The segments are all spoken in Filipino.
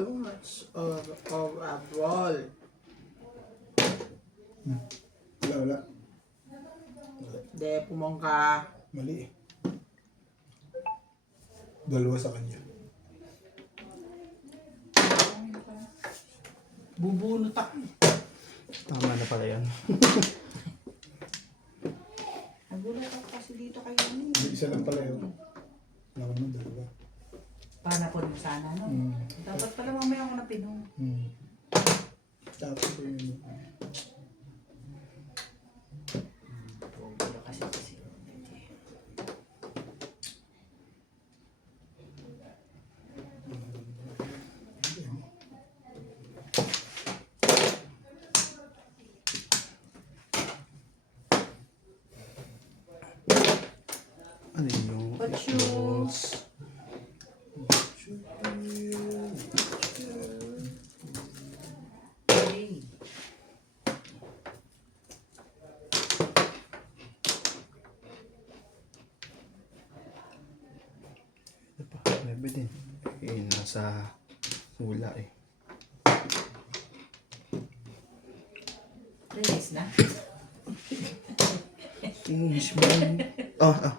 too much of a ball. Wala. De, pumangka. Mali eh. Dalawa sa kanya. Bubunot ako. Tama na pala yan. Nagulat ako kasi dito kayo ni. Isa lang pala yun. Wala naman dalawa. Panapon mo sana, no? Dapat pala mamaya ako na pinong. Tapos ko yun. Kasi. Ano yung What's your- balls? Okay. Ito pa, lebe din. Eh, nasa hula eh. Release na. English man. Ah.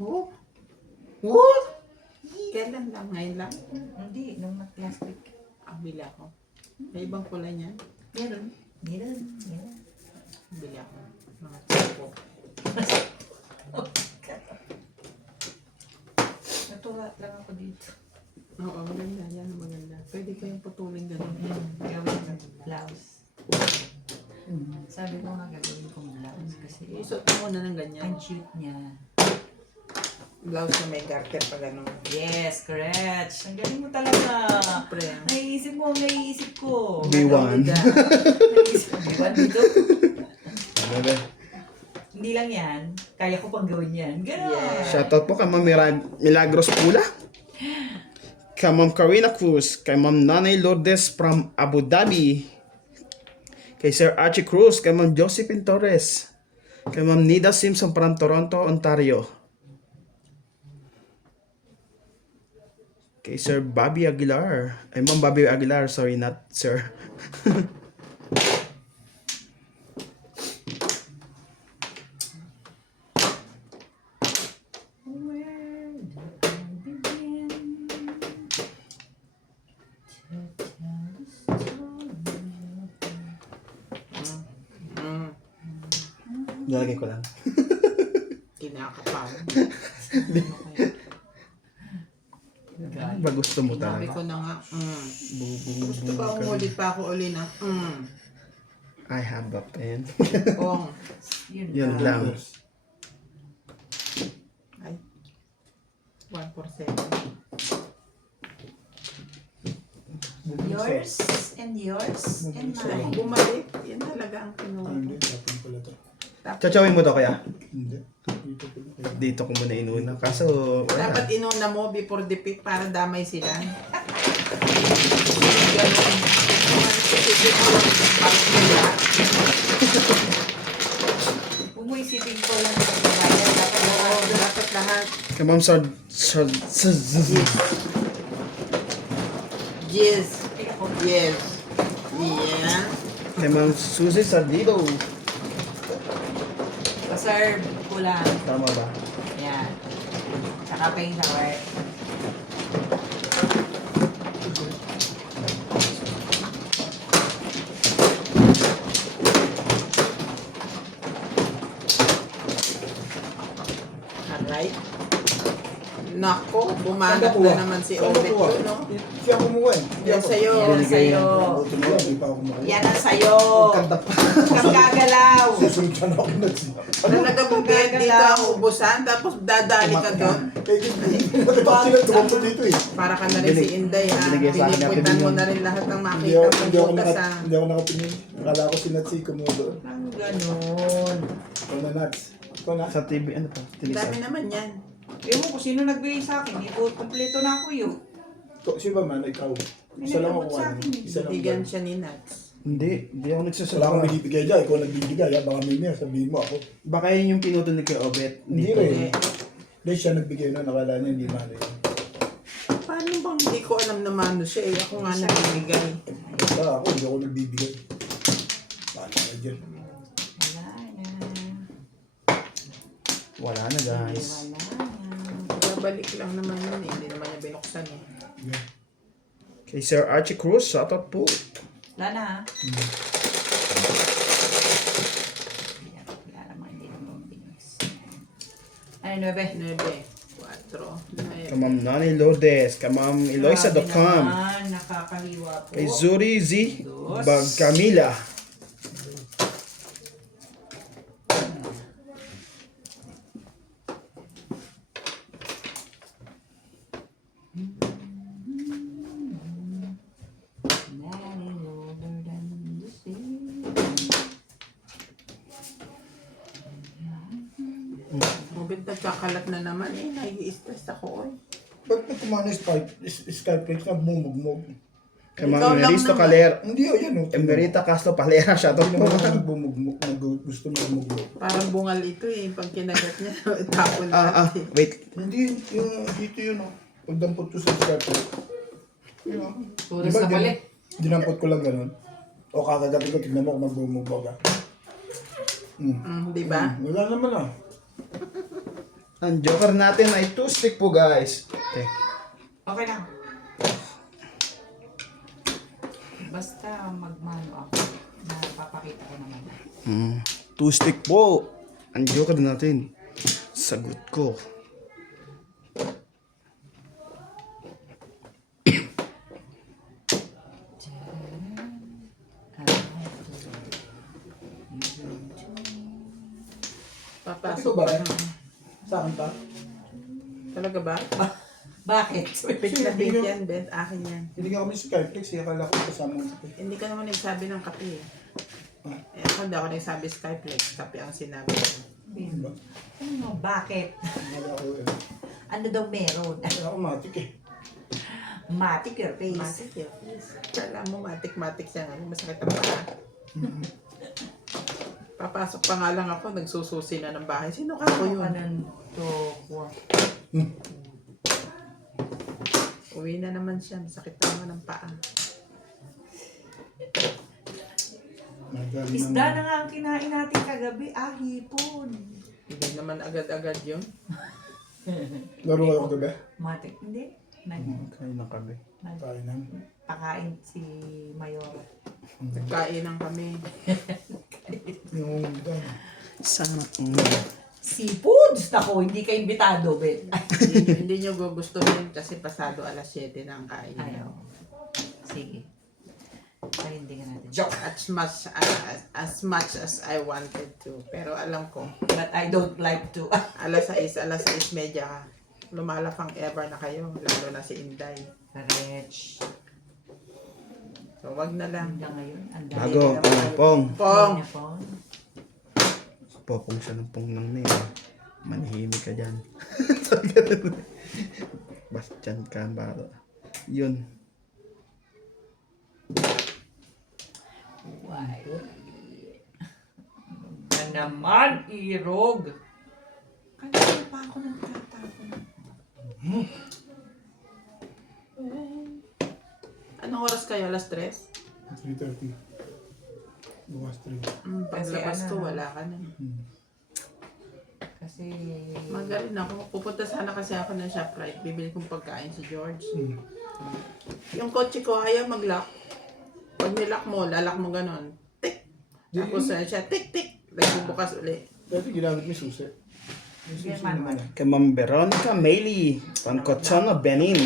Oh? What? Kailan lang? Ngayon lang? Hindi, nung nag-plastic. Bili ako. May ibang kulay niyan. Meron. Bili ako. Mga tipo. Natuwa lang ako dito. Oo, maganda. Yan ang maganda. Pwede ko yung putulin ganun. Gawin ng blouse. Sabi ko nga gagawin kong blouse kasi Isot mo muna ng ganyan. ang cute niya. Blouse na may garter pa ganun. Yes, correct. Ang galing mo talaga. Pre. Naiisip ko. B1. Naiisip ko, B1 dito. Bebe. Hindi lang yan. Kaya ko pang gawin yan. Gano'n. Yeah. Shoutout po kay Ma'am Milagros Pula. Kay Ma'am Karina Cruz. Kay Ma'am Nanay Lourdes from Abu Dhabi. Kay Sir Archie Cruz. Kay Ma'am Josephine Torres. Kay Ma'am Nida Simpson from Toronto, Ontario. Kay Sir Bobby Aguilar. Ay, Ma'am Bobby Aguilar. Sorry, not Sir. Lalagay ko lang. Kinakapal. Ba gusto mo Sabi talaga? ko na nga, Gusto Bubu ko umulit pa ako uli na, I have a pen. Kung, Yun lang. ay, 147. Yours and yours and mine. Bumalik, yan talaga ang kinuha ko. Hindi, tapon pala to. Chachawin mo to kaya? Hindi. Dito pala. Dito ko muna inuna. Kaso, wala. Dapat inuna mo before the pick para damay sila. Huwag mo isipin ko lang sa babae. Dapat lahat. Kay Ma'am Yes. Yes. Yeah. Kay Ma'am Susie Sardido. Serve ko lang. Tama ba? Yan. Saka pa yung sour. Alright. Nako, bumanat na naman si Obet ko, no? Siya kumuha eh. Yan sa'yo. Yan sa'yo. Buti mo, hindi pa ako kumuha. Yan ang sa'yo. Kanta pa. Kang gagalaw. Susunod na ako nagsi. Talaga Obet, dito ang ubusan, tapos dadali ka doon. Eh, hindi pa sila tumakbo dito eh. Para ka na rin si Inday, ha? Binigay sa akin Pinipuntan natin mo yun. na rin lahat ng Hindi makita ako, mong hindi ako, butas, ha? hindi ako nakatingin. Akala ko si Natsi kumuha doon. Ang ganon. Ikaw na Nats. Ikaw na. Sa TV, ano pa? Ang Tilisa. dami naman yan. Ewan ko sino nagbigay sa akin. Ito, kompleto na ako yun. Si ba man, ikaw? Isa lang ako. Sa akin, Isa lang. Bigyan siya ni Nuts. Hindi ako Wala nagsasalita. akong binibigay dyan. Ikaw nagbibigay. Baka may niya. Sabihin mo ako. Baka yun yung pinutol ni kay Obet. Hindi Dito. rin. Dahil siya nagbigay na. Nakala niya hindi mahal yun. Paano bang hindi ko alam na mano siya eh? Ako nga nagbibigay. Basta ako, hindi ako nagbibigay. Paano ka dyan? Wala na. Wala na guys. Wala na. Babalik lang naman yun eh. Hindi naman niya binuksan eh. Yeah. Kay Sir Archie Cruz, shoutout po. Wala na. Wala naman, hindi naman binis. Ano, 9? 9, 4, 9. Kay Ma'am Nani Lourdes, kay Ma'am Eloisa.com, Nakakaliwa po. kay Zuri Z Bagcamila. Nothing older than the sea. Mabit nagkakalat na naman eh. Nai-stress ako eh. Ba't na kumano Skype Flex na bumugmog? Kay Ikaw Ma'am lang Emeristo naman. Calera, Hindi o yan o. Emerita Castro Palera, shoutout Hindi po. naman ako nagbumugmog. Gusto mo bumugmog. Parang bungal ito eh. Pag kinagat niya, tapon lahat eh. Wait. Hindi, yung dito yun o. Pagdampot ko sa Skype Flex. Yun o. Puro sa balik. Dinampot ko lang ganun. O kakagabi ko, tignan mo kung magbumugmog ka. Di ba? Wala naman ah. Ang joker natin ay 2 stick po guys. Okay. Okay lang. Basta magmano ako. Napapakita ko naman. 2 stick po. Ang joker natin. Sagot ko. Papasok Ito ba? pa na. Sa akin pa? Talaga ba? Bakit? Pit na pit yan, Ben. Akin yan. Hindi nga kami sa Skype Flex. Akala ko kasama mo. Hindi ka naman nagsabi ng kape eh. Eh ako hindi ako nagsabi Skyflex. Kape ang sinabi ko. Diba? Ano? Bakit? Wala ako eh. Ano daw meron? Wala ako matik eh. Matic your face. Matik yun. Kala mo matik-matik siya nga. Masakit ang paa. Papasok pa nga lang ako. Nagsususi na ng bahay. Sino ka ko yun? Anong to? Uwi na naman siya. Masakit naman ng paa. Madali Isda na nga ang kinain natin kagabi. Hipon. Hindi naman agad-agad yun. Laro kayo gabi? Matic. Hindi. Kain ng kabe. Tayo na. Pakain si Mayor. Nagkainan kami. Yung Sana. Seafoods! Ako, hindi ka imbitado, Ben. Hindi nyo gugustuhin kasi pasado alas 7 na ang kain. Ayaw. Sige. Parindigan natin. Joke! As much as I wanted to. Pero alam ko, But I don't like to. alas 6 medya lumalapang ever na kayo. Lalo na si Inday. Rich. So wag na lang. Hanggang ngayon. Ang dami Bago, na naman. pong. Pong! Niya po. Popong siya ng pong ng name. Manhimik ka dyan. Bastian Cambaro. Yun. Why? Na naman, irog. Kanina pa ako nagtatapon. Anong oras kayo? Alas 3? 3:30. Bukas 3. Paglabas Kasi ko, ano, wala ka na. Kasi... Magaling ako. Pupunta sana kasi ako ng ShopRite. Bibili kong pagkain si George. Yung kotse ko, ayaw mag-lock. Pag nilock mo, lalak mo ganon. Tik! Tapos siya, tik, tik! Nagbubukas uli. Dati ginamit mo susi. Hindi man. Kay Ma'am Veronica Mayley. Pancochano Benin.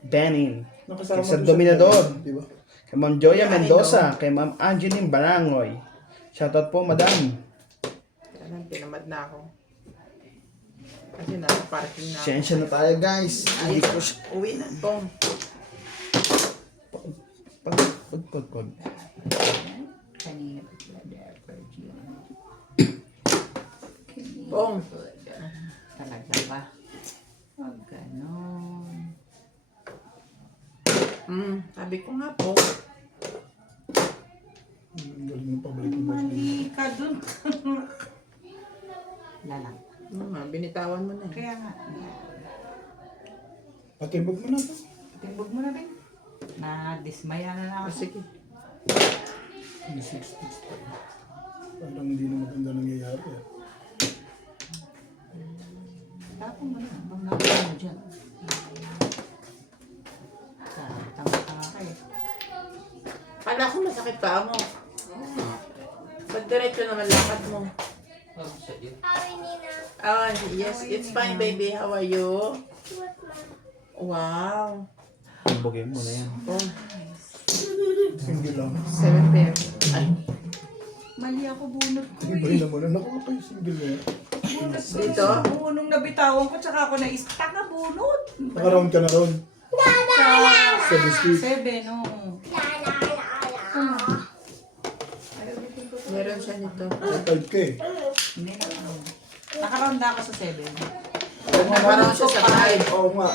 Benin. Nakasama Kay Sir doon Dominador. Di ba? Kay Ma'am Joya Yeah, I Mendoza. Kay Ma'am Angeline Barangoy. Shoutout po, madam. Kaya lang, tinamad na ako. Kasi nasa parking na ako. Siyensya na tayo, guys. Hindi ko siya. Uwi na. Pong. Pag. Kanina pa sila there for June. Pong. Talaga ba? Huwag ganon. Sabi ko nga po. Ang galing ng pabalik ng boss. Mali ka dun. Lalang. Binitawan mo na eh. Kaya nga. Patibog mo na to. Timbog mo na rin. Na-dismaya na Ah, ako. sige. May 6 sticks pa. Parang hindi na maganda nangyayari. Tapos mo na. Bang nakita mo dyan. Tanga-tanga ka eh. Kala ko masakit pa mo. Ba't diretso naman lakad mo? Oh, yes, it's fine baby. How are you? Wow. Bugin mo na yan. Oh, Single lang. 7 pair. Ay, Mali ako bunot ko Ibay eh. naman na. Naku pa yung single na yan. Bunot ko Dito? Nung nabitawan ko, tsaka ako na-stuck na bunot. Nakaround ka na ron. Sa 7 sticks. 7, oo. meron siya nito. 5K. Hindi na ako. Nakarounda ako sa 7. Nagkaroon siya sa 5. Oo nga.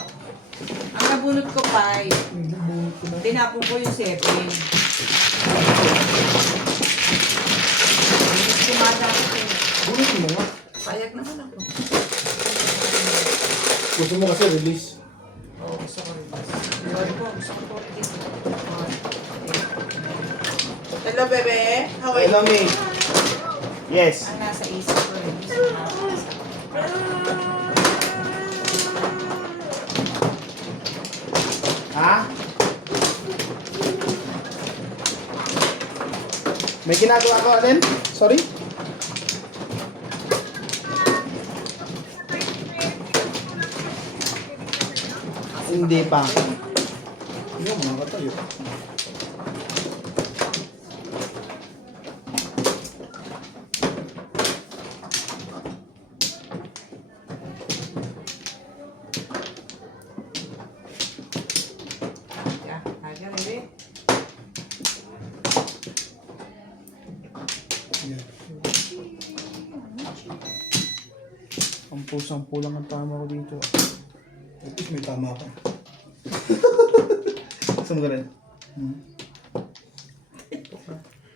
Ang nabunot ko 5. Hindi bunot ko na. Tinapon ko yung 7. Kumada ako eh. Bunot mo nga. Payag naman ako. Gusto mo kasi release. Oo, gusto ko rin. Sorry po, gusto ko po rin. Hello, bebe. How are Hello, you? me. Yes. Ang nasa isip ko rin. Ha? May ginagawa ko din? Sorry? Hindi pa. Hindi mo makatayo. Aga, bebe. Yan. Sampu lang ang tama ko dito. At least may tama ka. Gusto mo ka rin?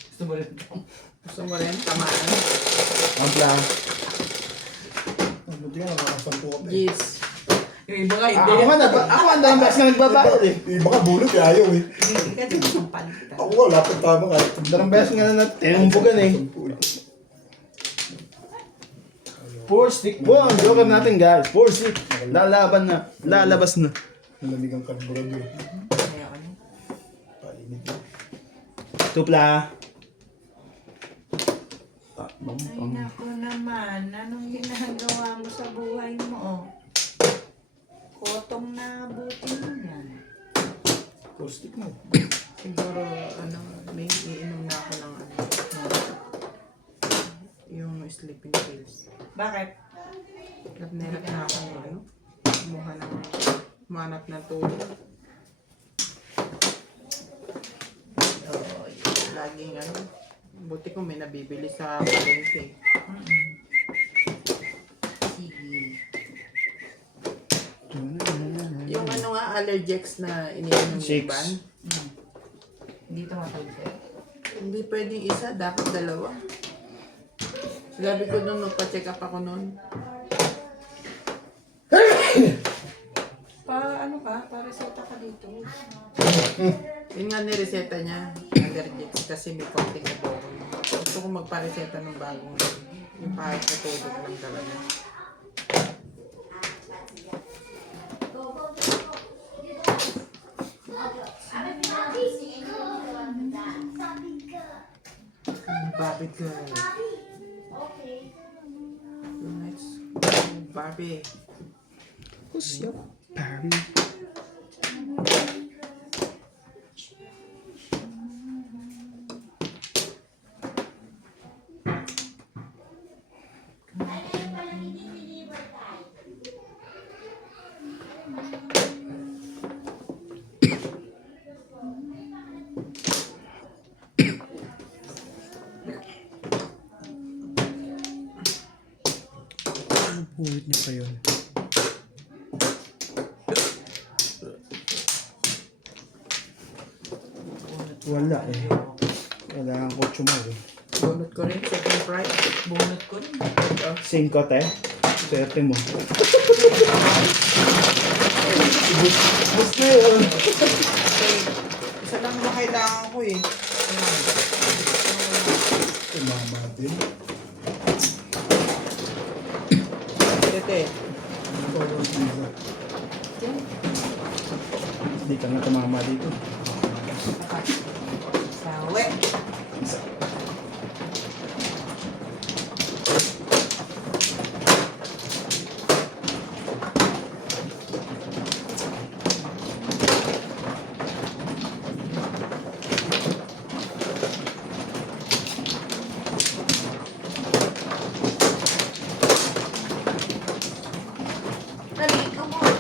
Gusto mo rin. Gusto mo rin? Tamaan. Ampla. Buti nga nakakasampo ka pa eh. Yes. Yung iba nga, Ako ang dami beses na nagbabayad eh. Iba ka bunot eh. Ayaw eh. Hindi ka din sampal kita. Ako nga, lapit tama ka. Dalawang beses nga na tinumbugan eh. Sampu eh. 4 stick. Wow, ang joker natin guys. 4 stick. Lalaban na. Lalabas na. Nalamig ang karburado eh. Kaya ano? Painit eh. Tupla. Ay naku naman, anong ginagawa mo sa buhay mo? Oh? Kotong na buti mo yan. 4 stick mo. Siguro, may iinom na ako ng yung sleeping pills. Bakit? Nap na ako ng humanap ng tulog. Laging buti ko may nabibili sa palengke. Sige. Yung allergex na iniinom ng 6. iban, Hindi tumatawid sa'yo. hindi pwedeng isa, dapat dalawa. Sabi ko nung nagpa-check up ako noon, Pa-reseta ka dito. yun nga nireseta niya, allergics, kasi may konting abo ko. Gusto ko magpareseta ng bagong, yung kahit natulog lang talaga. Barbie girl. Let's go, Barbie. Who's your Barry? Buwit niya pa yun. Wala eh. Kailangan ko chumaw eh. Bunot ko rin, second prize. Bunot ko rin. Ito. 5 te. Swerte mo. Gusto yun. Okay. Isa lang naman kailangan ko eh. Tumama din. Tete. Power pizza. Hindi ka nga tumama dito. Sawe. Dali, come on.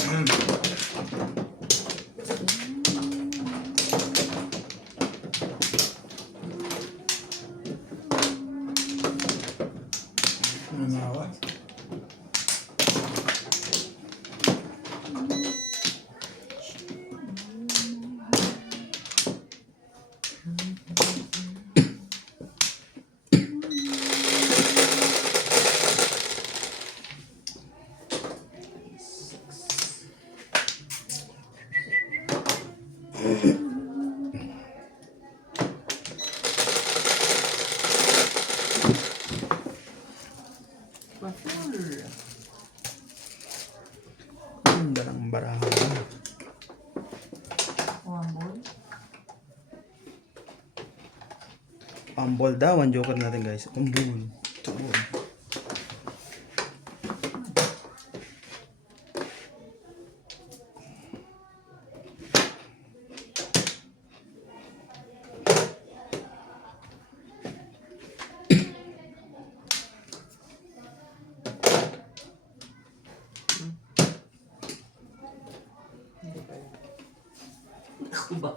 Hmm. Nanawa. Full. Ganda ng barahan. Wambol. Ambol daw ang joker natin guys. Ambol. Ambol. Hindi pa yun. Ako ba?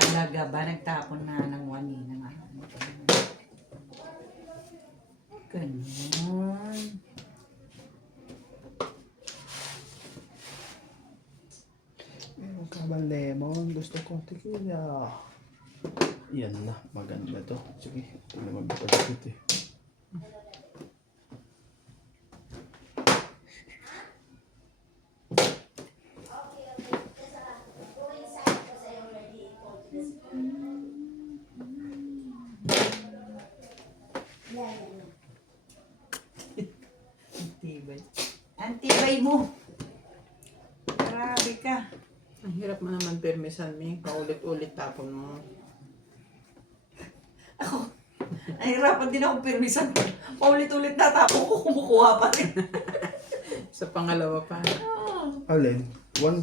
Talaga ba nagtapon na ng wani ng ano? Ganun. Meron ka ba lemon? Gusto kong tequila. Yan na. Maganda to. Sige. Ito na magpapagpit eh. Antibay. Antibay mo. Grabe ka. Ang hirap mo naman permisan, Ming. Paulit-ulit tapon mo. Nahirapan din akong permisan. Paulit-ulit na tapos ko kumukuha pa rin. Sa pangalawa pa. Alin? One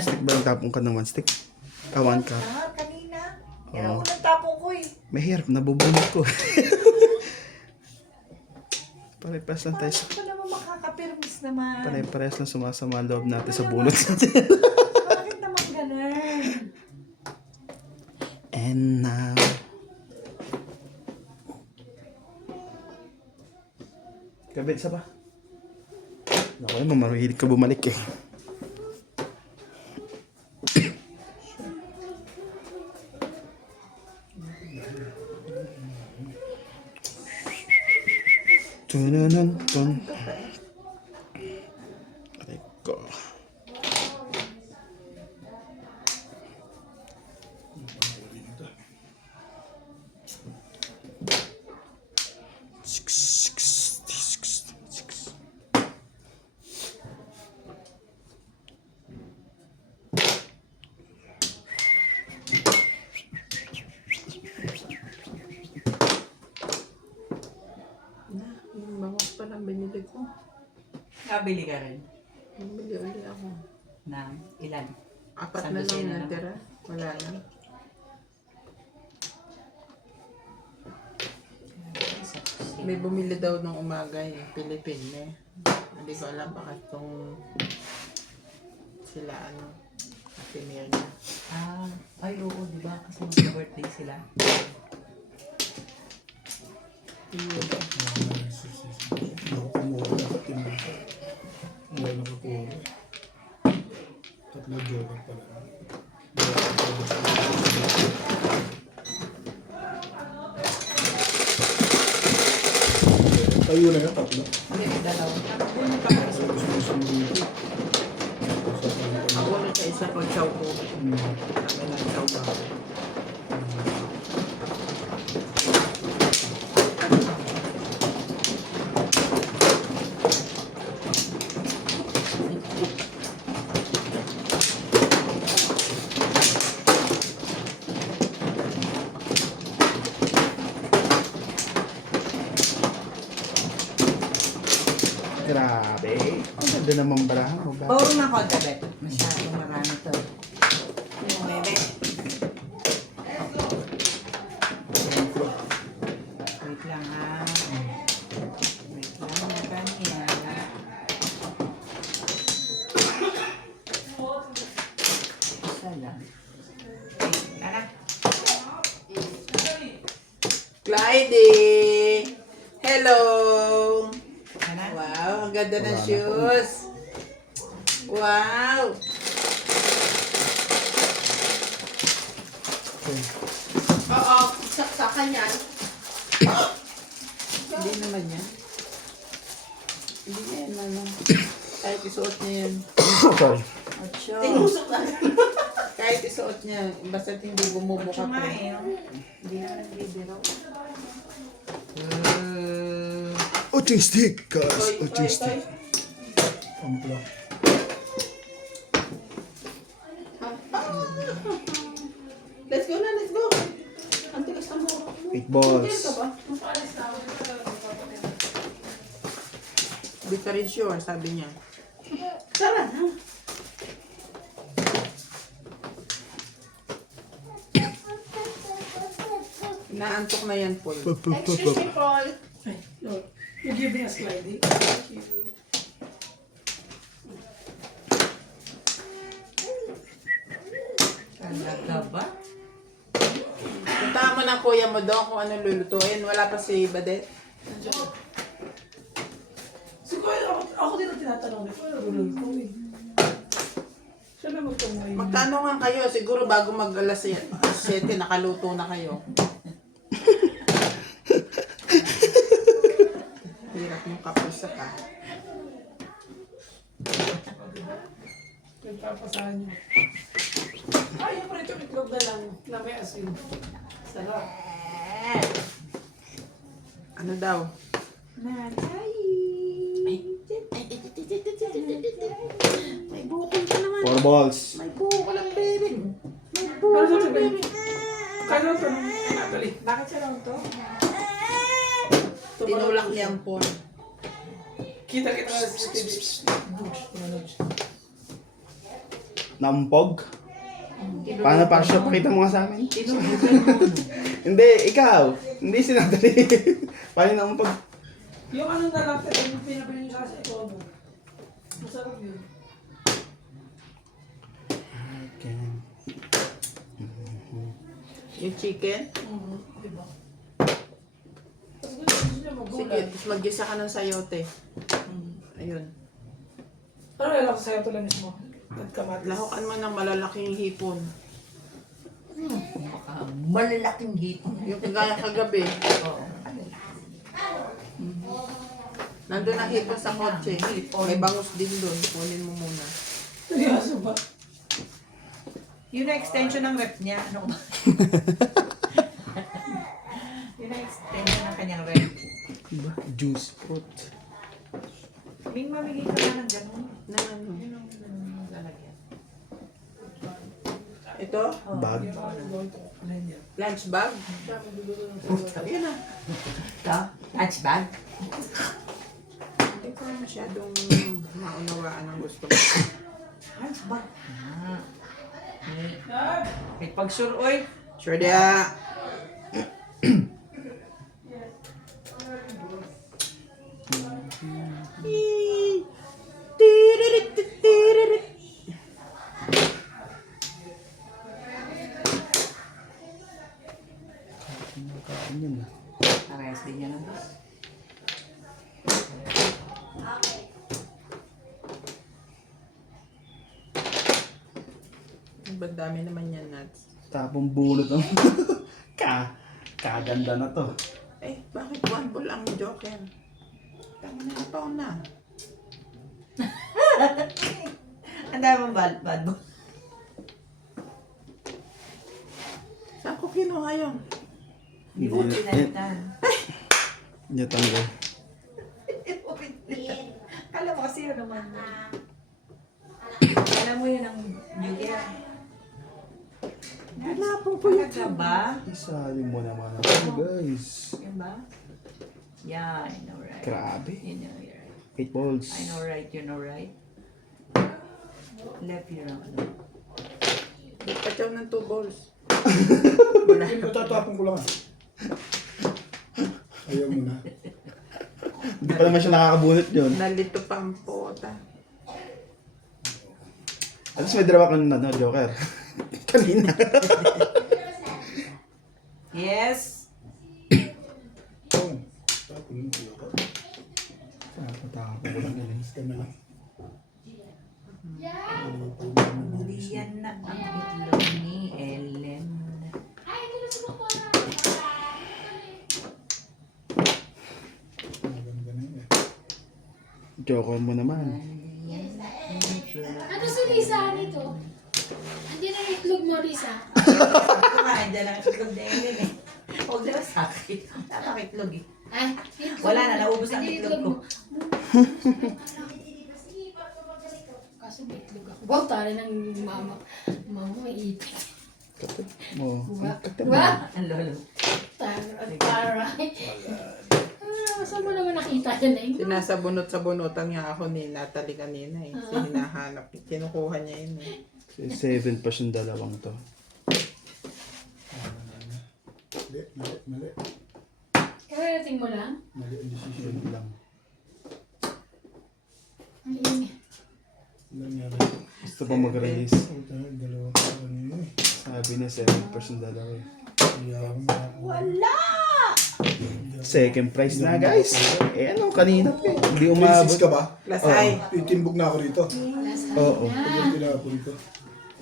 stick ba yung tapong ka ng one stick? Ah, one cup. Ah, kanina. Yan Oo. ang unang tapong ko eh. Mahirap. Nabubunot ko. Pare-pares lang tayo. Paano pa naman makakapermis naman? Pare-pares lang sumasama ang loob natin sa bunot. Bakit naman ganun? And now... Kabit sa ba? Ako naman, maruhilig ka bumalik eh. Tununun, tun. Aray ko. Yung bangus pa lang binili ko. Nabili ka rin. Bumili ulit ako. Na ilan? 4 Isang na lang dosena lang. natira. Wala na. May bumili daw nung umaga yung Pilipine. Hindi ko alam bakit tong sila ano. Premier niya. Ay oo, di ba? Kasi mag-birthday sila. Nakukumura dapat yun. Wala nakakuha. Tatlo joker pala. Tayo na yan, tatlo. Hindi, dalawa. Gusto mo sumulito. Ako na sa isa ko, chow ko. Kami na chow ba? Grabe. Ang ganda naman bra. Puro na konti, Bet. Masyadong marami to. Yung bebe. Wait lang ha. Wait lang, kanina. Isa lang. Tara. Clyde! Hello! Tara. Wow, ang ganda ng shoes. Wow! Oo, saksakan yan. Hindi naman yan. Hindi na yan, ano. Kahit isuot niya yan. Sorry. Ocho. Kahit isuot niya, basta hindi bumubuka pa. Hindi na nagbibiro. Oching stick, guys. Toy, Oching toy, toy. stick. Ampla. Let's go na, let's go. Ang tigas na mo. 8 balls. Ka ba? Hindi ka rin sure, sabi niya. Tara na. Naantok na yan, Paul. Excuse me, Paul. You give me a slidey. Thank you. Talaga ba? Puntahan mo na kuya mo doon kung ano lulutuin. Wala pa si Badet. Siguro ako din ang tinatanong niya. Ano gulol ko eh. Siya na magtungoy. Magkano nga kayo? Siguro bago mag alas 7, nakaluto na kayo. Hirap yung kapusa ka. Nagpapasahan niyo. Ay, yung prito itlog na lang na may asin. Sarap. Ano daw? May bukol ka naman. 4 balls. May bukol ang baby. May Ano bukol sa ang sabi? baby. Kaya ito nung Natalie. Bakit siya lang to? Tinulak niya ang phone. Kita-kita na sa TV. Bush. Tumanog siya. Nampog. Paano pa siya? Pakita mo nga sa amin. Tinulugan mo. Hindi, ikaw. Hindi sinadali. Paano nampog? Yung anong lalaki, yung pinabili niyo sa ito. Masarap yun. Okay. Yung chicken. Diba? Tapos gusto niya Sige, magulat. tapos mag-gisa ka ng sayote. Ayun. Ano yung lang sa'yo ito lang mismo? Nagkamatis. Lahukan mo ng malalaking hipon. Baka malalaking hito. Yung kagaya kagabi. Oo. Nandun ang hipon sa kotse. May bangus din doon. Kunin mo muna. Seryoso ba? Yun na extension ng rep niya. Ano ba? Yun na extension ng kanyang rep. Diba? Juice fruit. Ming mamigay ka na ng ganun. Na ano? Yun ang lalagyan. Ito? Bag. Ano yan? Lunch bag? Ayun na. Ito? Lunch bag? Hindi ko masyadong maunawaan ang gusto ko. Lunch bag? May pag-sure, oy. Sure dia. Yun na. Parehas din yan ang boss. Ang dami naman yan, Nats. Tapong bunot ang... Kaganda na to. Eh, bakit one ball ang Joker? Tama na, ipaw na. Ang dami mong bad mo. Saan ko kinuha yun? Hindi mo pinalitan. Hindi tanggal. Kala mo kasi yun naman. Kala mo yun ang Joker. Hanapon ko yun. Talaga ba? Isali mo naman ako, guys. Yan ba? Yeah, I know right. Grabe. You know you're right. 8 balls. I know right, you know right. Left your ano. Nagpatyaw ng 2 balls. Tatapon ko lang. Ayaw mo na. Hindi pa naman siya nakakabunot yun. Nalito pa ang pota. At least may dalawa kang no, Joker. Kanina. Yes! Oh, tapon mo ko. Tapon ko lang yun eh. Basta na lang. Yan na ang itlog ni Ellen. Maganda na yun eh. Joker mo naman. Ano sa Lisa nito? Hindi na yung itlog mo, Lisa. Kumain dyan ang itlog ni Ellen eh. Huwag na sa akin. Wala akong itlog eh. Ay, itlog Wala na, mo. naubos ang Hindi, itlog ko. mo. Kaso may itlog ako. Wow, tara ng mama. Mama, may itlog. Oh. Wow, Ang lolo. tara. Saan mo naman nakita yan na yun? Sinasabunot-sabunutan nga ako ni Natalie kanina eh. Hinahanap. Kinukuha niya yun eh. 7 pa siyang dalawang to. Mali. Kararating mo lang? Mali ang decision. Yun lang. Ang ingay. Nangyari. Gusto pa mag-raise. Puta, dalawa pa kanina eh. Sabi niya 7 pa siyang dalawa eh. Wala! Second prize na guys. Eh ano, kanina pa eh. Hindi Umabot umabot. ka ba? Plus ay. Itimbog na ako rito. Oo. Pag tinapon ko.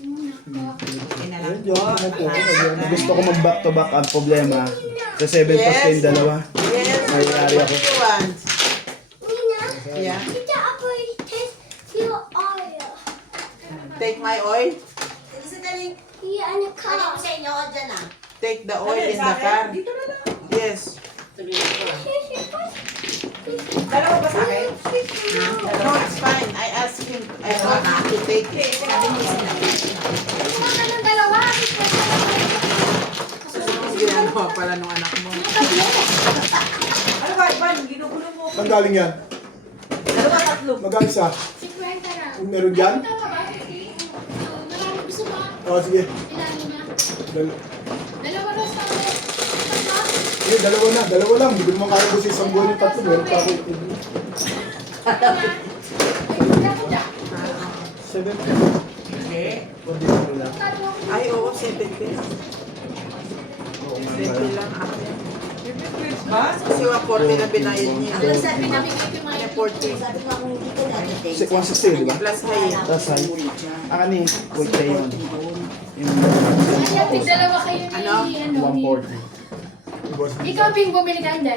Kinalang Ayun, yung ano po. Gusto ko mag-back to back ang problema. Sa 7 plus kayong dalawa. Yes. Mayayari ako. What do you want? Yeah. Tita, ako taste your oil. Take my oil. Yeah, ano ka? Take the oil in the car. Dito na lang. Yes. Dalawa ba sa akin? No, it's fine. I asked him. I told him to take it. Kumuha ka ng dalawa. Kasi kung ginagawa pala nung anak mo. Ano ba, Ivan? Ginugulo mo. Saan galing yan? Dalawa, tatlo. Magaling sa? Si Kwenta na. Kung meron dyan? Tama ba? Marami gusto mo. Oo, sige. Ilalim na. Dal- Dalawa na sa tatlo. Sige, dalawa na. Dalawa lang. Hindi ko naman kaya kasi isang buwan yung tatlo. Meron pa ako itindi. Seven. Hindi. Hindi ko lang. Ay, oo, 70. 70 lang ako. Ba? Kasi 140 na binayad niya. Alas sa pinamigay ko yung mga Kaya 40. 160 di ba? Plus high. Tapos ay, ni wait tayo yun. Yung Kaya dalawa kayo ni Ano? ni 140. Boss. Ikaw Bing bumili ka hindi?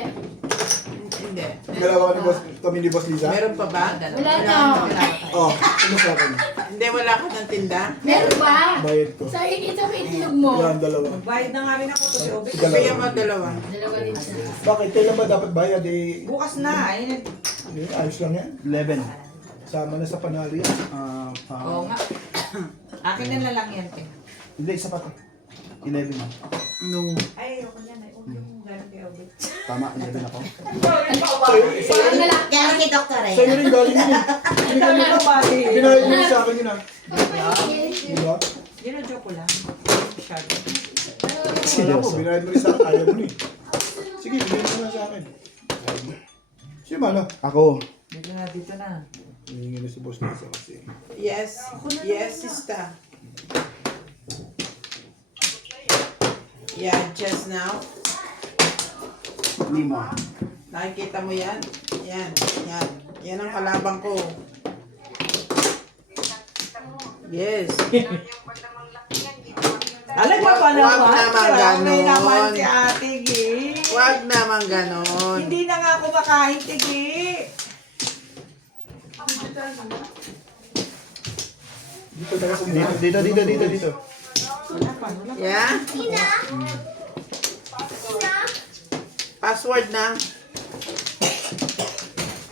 Hindi. Dalawa ni boss, kami ni Boss Liza. Meron pa ba? Wala na. Oo, ano sa akin? Hindi, wala ka ng tinda. Meron ba? Bayad ko. Sa ito may itlog mo. Yan, dalawa. Bayad na nga rin ako to si Obi. Sige, Kaya mo dalawa. Dalawa din siya. Bakit? Kailan ba dapat bayad? Eh, Bukas na. Ayun. ayos lang yan. 11. Sama na sa panalo yan. Oo nga. Akin na lang yan. Hindi, isa pa to. 11 na. No. Ay, ayoko yan. Ay, huwag yung gano'n kay Obi. Tama, 11 ako. Parang na lang. Kaya kay Dr. eh. Sa'yo rin galing yun. Binayad mo rin sa akin yun ah. Di ba? Gino-joke ko lang. Masyado. Wala ko, Seryoso. binayad mo rin sa akin. Ayaw mo rin. Sige, binayad mo na sa akin. Siya ba na? Ako. Dito na, dito na. Hingin na si Boss Liza kasi. Yes. Yes, sister. Yeah, just now. Lima. Nakikita mo yan? Yan. Yan. Yan ang kalabang ko. Yes. Alam mo pa Wag naman, naman grabe ganon. naman si Ate Gi. Huwag naman ganon. Hindi na nga ako makain, Tigi. Dito. Yeah? Password na.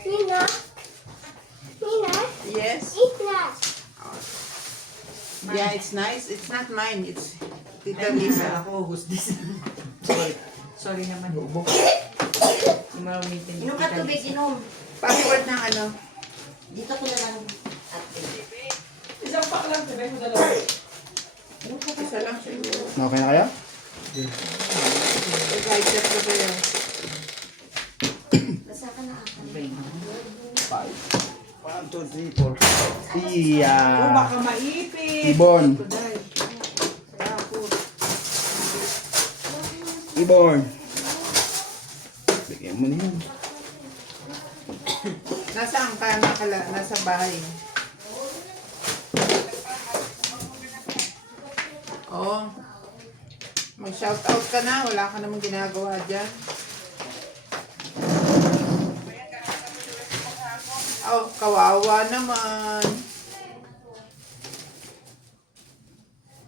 Nina. Nina. Yes. Eat that. Yeah, it's nice. It's not mine. It's Tita Lisa, Lisa. ako, who's this? Sorry naman. Maulitin. Inom ka tubig, inom. Password ng ano? Dito ko na lang. Isang pack lang, sabay mo dalawa. Isa lang siguro. Okay na kaya? I-guide check ko kayo. Basta ka na ako. 1, 2, 3, 4. Iya. Oh, baka maipit. Ibon. Kuday. Tapos. Ibon. Bigyan mo na yan. Nasaan ka? Nasa bahay. Oh. Mag-shoutout ka na. Wala ka namang ginagawa dyan. Oh, kawawa naman.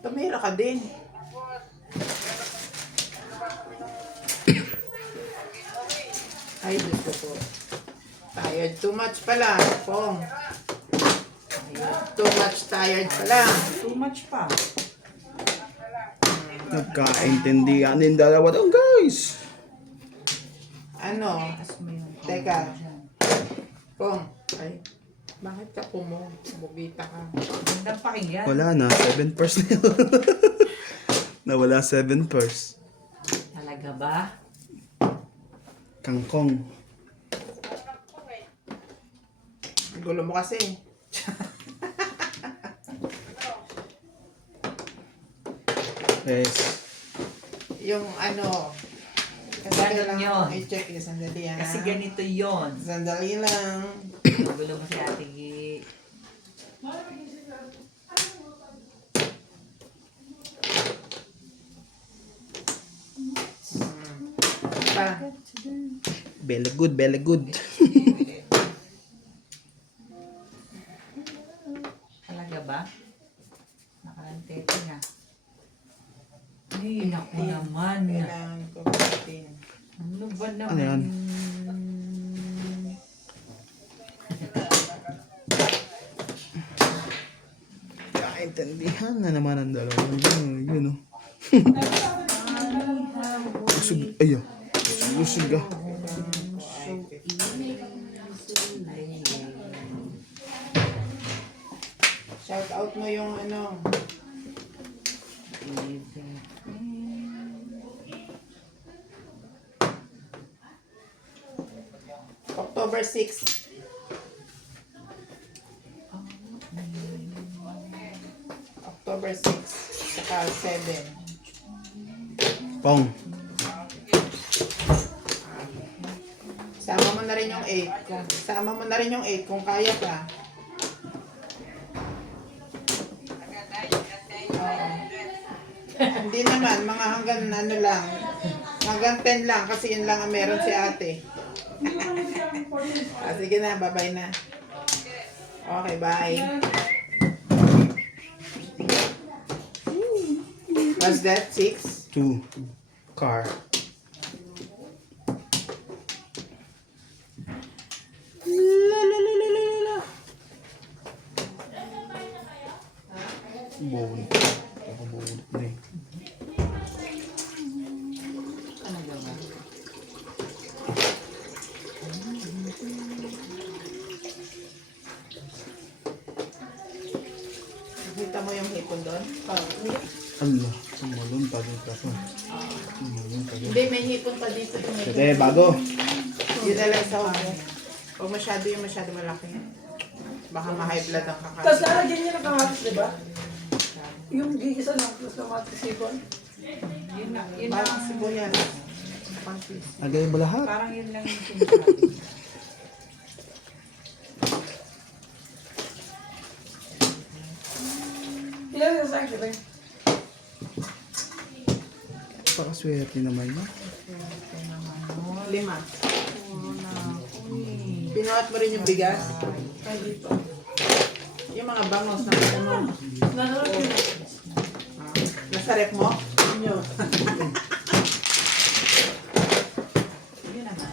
Tumira ka din. Ay, Diyos ko po. Tired too much pala, Pong. Too much tired pala. Too much pa. Nagkaintindihan yung dalawa doon, guys. Ano? Teka. Pong. Ay, bakit ka pumo? Bugita ka. Gandang pakinggan. Wala na, 7 purse na yun. Nawala 7 purse. Talaga ba? Kangkong. Ang gulo mo kasi. Yes. Yung ano, kasi Ganun kailangan yun. ko i-check yung sandali ha. Kasi ganito yon. Sandali lang. Magulo mo si Ate Gi. Pa. Bella good, bella good. Talaga ba? Nakalantete na. Ay, naku naman. Kailangan ko natin. Ano ba naman? Ano yan? Kaintindihan na naman ang dalawa. Yun, oh. Usog, ayo. Usog ka. Shout out mo yung ano. October 6. October 6. Saka 7. Pong. Sama mo na rin yung 8. Sama mo na rin yung 8 kung kaya ka. Oo. Hindi naman, mga hanggang ano lang. Hanggang 10 lang kasi yun lang ang meron si ate. Sige na, bye-bye na. Okay, bye. What's that? 6? 2. Car. La la la la la la. Bowl. Bowl. Talaga ba? Nakita mo yung hipon doon? Allah. Sumalon pa dito ako. Sumalon pa dito. Hindi, may hipon pa dito. Yung hipon. Kaya bago. Yun na lang sa ulo. Huwag masyado yung masyado malaki. Baka ma-high blood ang Tapos kakasin. lalagyan niya ng kamatis, di ba? Yung gigisa lang, tapos kamatis sipon. Yun na. Parang sibuyas. confused. Lagay mo lahat. Parang yun lang yung sinasabi. Ilan yung sa akin? Pakaswerte naman yun. Swerte naman. Oh, 5. wala. Uy. Pinuhat mo rin yung bigas. Ay, dito. Yung mga bangos na kita mo. Nanonood yun. Nasa rep mo? Yun. Yun naman.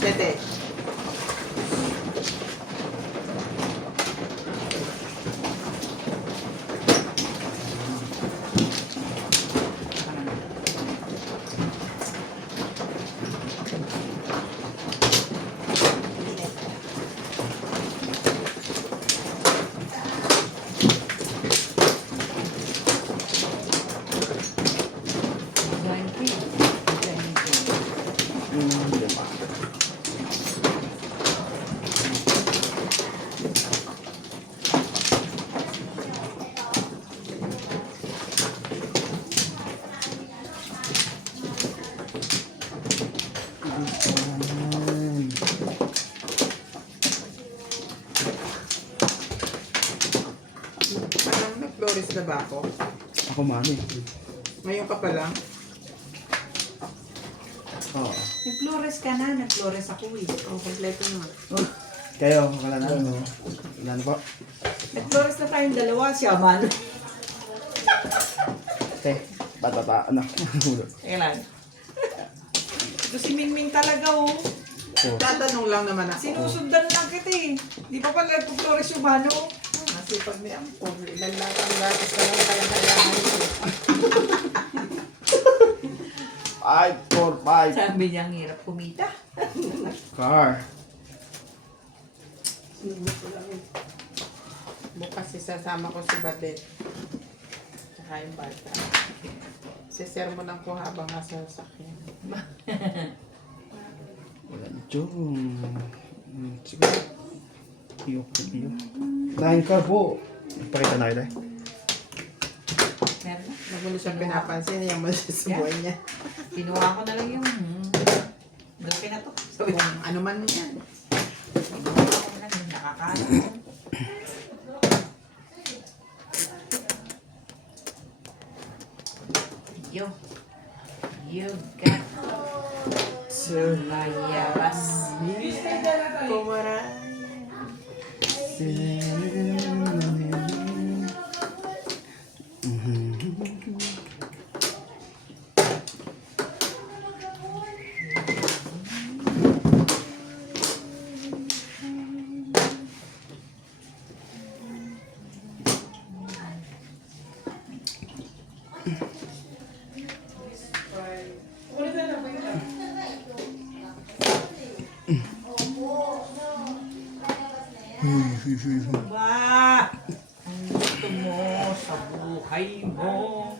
Sete. Lima. Parang nag-flores na ba ako? Ako mami. Ngayon ka pa lang? Oo. Nag-flores ka na. Nag-flores ako eh. Oh, kompleto na. Kayo, wala na. Wala na po. Nag-flores na tayong dalawa. Siya man. Okay. Bata, ano? Kailan? Ito si Mingming talaga oh. Tatanong lang naman ako. Sinusundan lang kita eh. Di pa pala nag-flores yung mano. Masipag ni Ampog. Ilan lang ang gatas ka lang kaya kailangan ito. 5, 4, 5. Sabi niya ang hirap kumita. Car. Bukas isasama ko si Badet. Tsaka yung bata. Sisermo ng ko habang nasa sasakyan. Wala na dyan. Sige. Iyo. 9 car po. Pakita na kita. Meron na. Huwag mo na siya pinapansin. Yung mo siya sa buhay niya. Kinuha ko na lang yung... malaki na to. Sabi ko, Kung ano man yan. kinuha ko na lang yung nakakaano. Yo. You got layabas. Kumaray. Ba? Ang gusto mo sa buhay mo.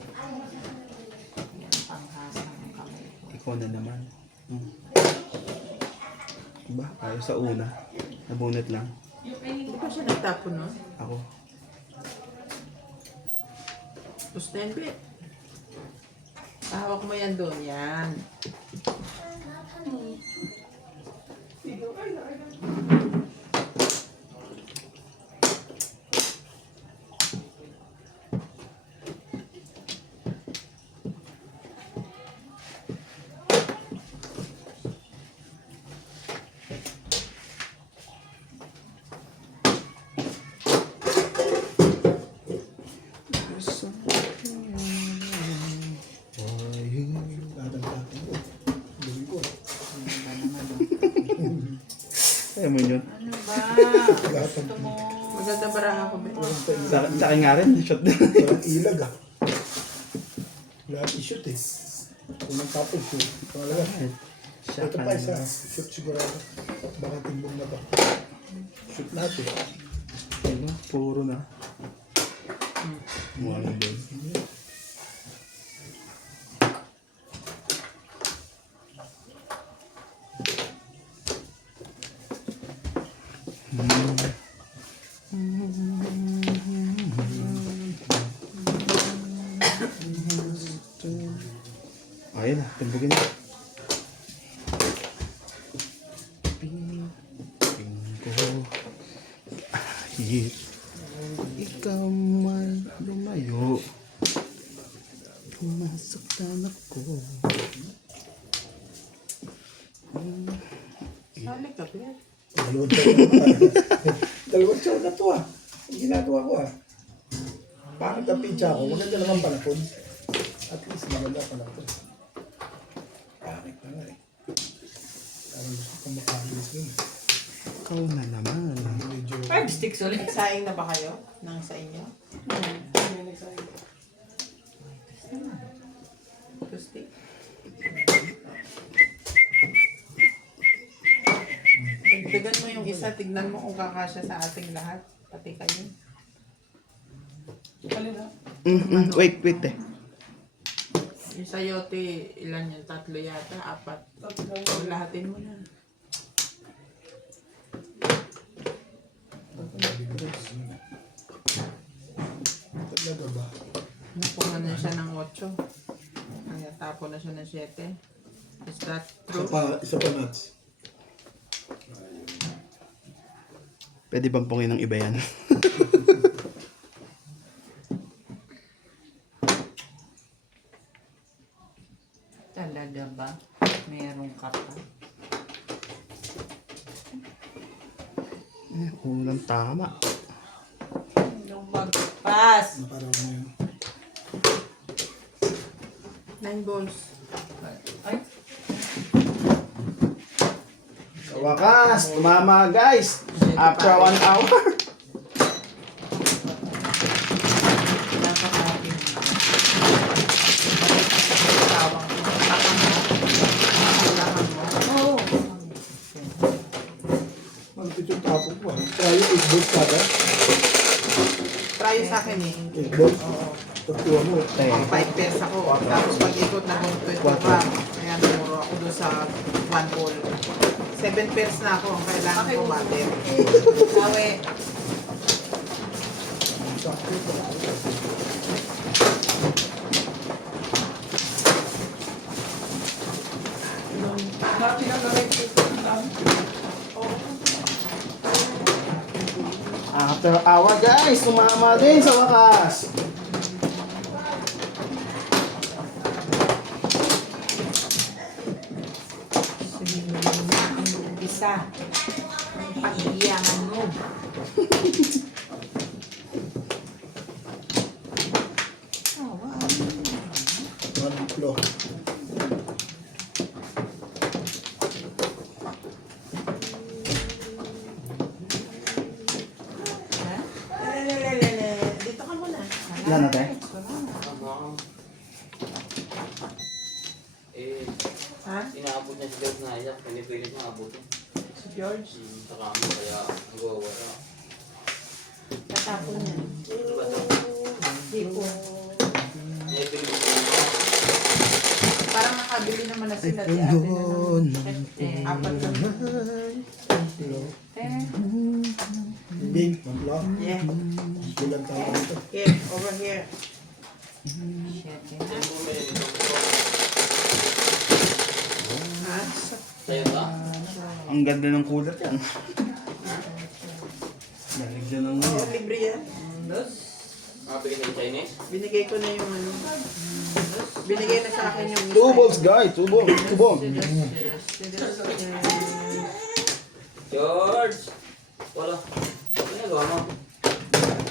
Yan, panghasa ng kamay ko. Ikaw na naman. Diba? Ayaw sa una. Nabunot lang. Hindi pa siya nagtapon nun. Ako. Tapos na yan, Bit. Hawak mo yan doon. Yan. Ayaw mo yun. Ano ba? Gusto mo? Maganda baraha ko, Bit. Sa akin nga rin. Shot na. Walang ilag ah. Lahat i-shoot eh. Unang tapos shoot. Pangalawa. Ito pa isa. Shoot sigurado. Baka timbong na ba. Shoot natin. Ano? Puro na. Mukha na doon. Ayun, tumbugin na. Pingo. Kahit ikaw man lumayo, pumasaktan ako. Sali ka, Pierre. Dalawang taon na ba? Dalawang taon na to ah. Ang ginagawa ko ah. Bakit ang pizza ko? Maganda naman panahon. At least maganda panahon. Bakit na nga eh. Parang gusto kong makabilis nun eh. Ikaw na naman. Medyo... 5 sticks ulit. Nagsaing na ba kayo? Nang sa inyo? Tuesday. Dagdagan mo yung isa, tignan mo kung kakasya sa ating lahat. Pati kayo. Kalina. Wait eh. Yung sayote, ilan yun? 3 yata? 4? O, lahatin mo na. Talaga ba? Napungan na siya ng 8. Kaya tapo na siya ng 7. Is that true? Isa pa nuts. Pwede bang pungin ng iba yan? Talaga ba? Meron ka pa? Unang tama. Yung magpas. Parang na yun. 9 balls. Ay, Sa wakas, tumama guys. After 1 hour. Dapat natin. Tawang mo. Takang mo. Takang mo. oo. Malapit yung tapos ko ah. Try yung 8 volts kada. Try sa akin eh. 8 volts. Oo. Pagkuha mo. Pang 5 pairs ako. Tapos pag-ikot na kung 20 pa. Kaya namuro ako doon sa 1 ball. 7 pairs na ako. Ang kailangan ko matin. Sawi. Sakto ito. Dati na nakikita ko lang. After hour guys, tumama din sa wakas. Isa. Pag-iyangan mo. One floor. Lelelelele. Dito ka muna. Ilan natin? Eh, Ha? inaabot niya si George na iyak, pinipilit niya abutin. Si George. Sa kamo, kaya nagwawala. Natapon niya. Ano ba ito? Tipo. Pinipilit niya. Parang nakabili naman na sila di ate na Ayun. ng 4 na. Bing, one block. Yeah. Bilang tayo dito. Here. Over here. Yan bumili nito. Ha? Sa'yo ba? Ang ganda ng kulot yan. Naligyan ng Oo, libre yan. Makapigil ng Chinese? Binigay ko na yung ano. Binigay na sa akin yung 2 balls guys, 2 balls. 2 balls. George! Wala. Ano nagawa mo?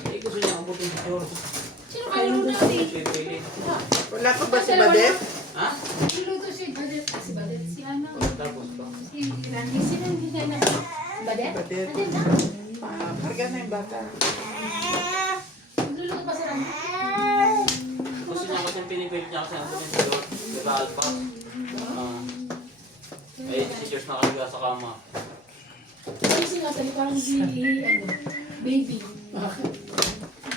Eh, gusto niya abutin si George. Sino kayo natin? Siya pilit. Wala pa ba si Badet? Ha? Niluto si Badet. Si Badet. Si ano? Tapos ba? Si Randy. Sino hindi tayo na? Badet? Badet. Badet na? Karga na yung bata. Nagluluto pa si Randy. Gusto niya kasi pinipilit niya kasi abutin si George. Diba, Alpha? Eh, si George nakahiga sa kama. Ano sinasabi? Parang ano, baby.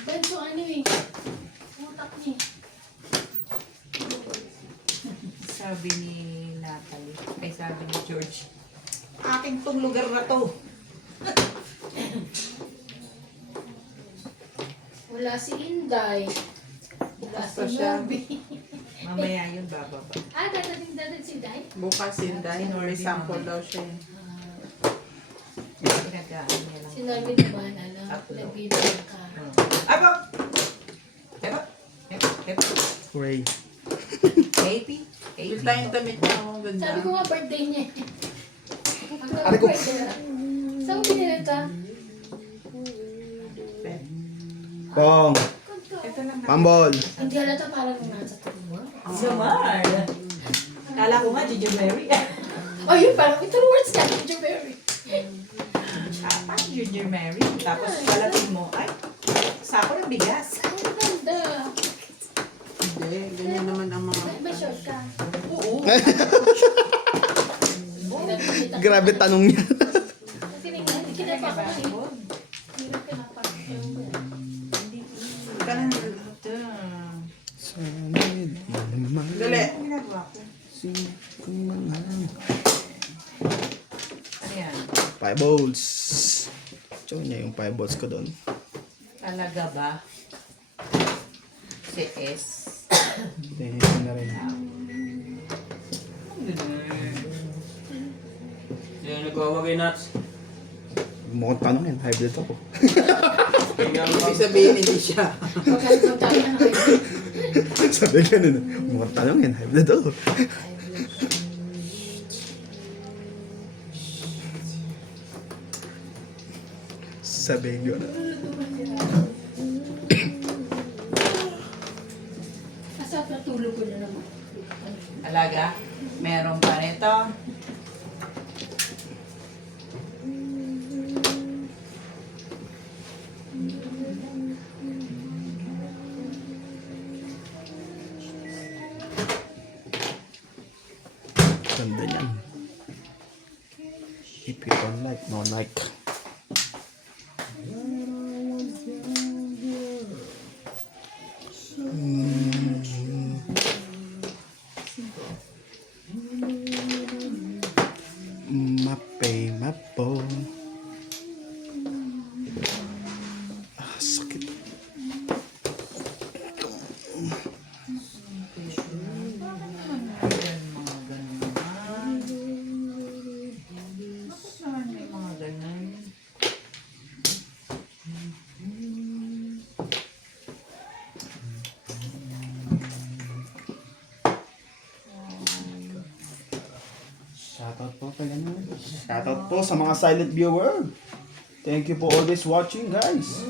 Benso ano eh. Utak niya. Sabi ni Natalie. Ay, sabi ni George. Aking tong lugar na to. Wala si Inday. Wala si Basta siya. Nobi. Mamaya yun bababa. Dadating si Day? Bukas yun dahil may sample daw siya. Pinagkaan niya lang. Sinabi naman, Upload. nagbilang ka. Aba! Eba! Eba! Ray. Baby! Yung tayong damit niya ako ganda. Sabi ko nga birthday niya. Ano ko? Saan mo binili ka? Pong. Ito lang. Pambol. Hindi halata parang nasa tulong. Sumar! Kala ko nga, Gigi Mary. Oh, yun parang ito words ka, Jewelry. Parang Junior Mary. Tapos palating mo, ay, sako ng bigas. Ang ganda. Hindi, ganyan naman ang mga... May short ka. Oo. Grabe tanong niya. Kasi hindi kinapak ko eh. Hindi kinapak ko. Ganun. Ito. Dali. Ang ginagawa ko. Ano yan? 5 volts. Show niya yung 5 volts ko doon. Talaga ba? Si S. Then, na rin. Yan, nagwawag kay Nats. Mukhang tanongin, hybrid ako. Ibig sabihin hindi siya. Magkano tayo na kayo. Sabi ganun, mukhang tanongin, hybrid ako. Sabi gano'n. Asap na tulog ko na naman. Alaga, meron pa nito. Ganda niyan. If you don't like, no like. Mapay, mapo. Ah, sakit. Ayan, mga ganun naman. Bakit naman may mga ganun? Shoutout po kay ano. Shoutout po sa mga silent viewer. Thank you for always watching, guys.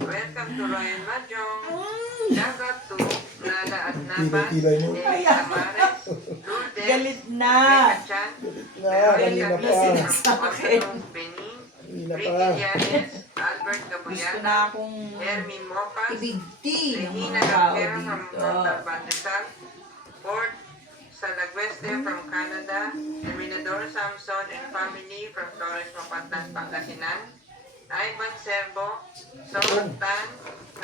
Welcome to Royal Mahjong. Dagat to Nala at Pilay-pilay mo. Tamares, Lourdes, Galit na! Chan, Kanina pa. Benin, Kanina Ricky pa. Llanes, Albert Gusto Cabuyana, na akong Hermin Mocas, ibigti ng Regina mga tao Gampero from dito. Montalbandesal, Port Salagueste from Canada, Eminador Samson and family from Flores Mapatan, Pangasinan, Ivan Serbo, Soul Tan,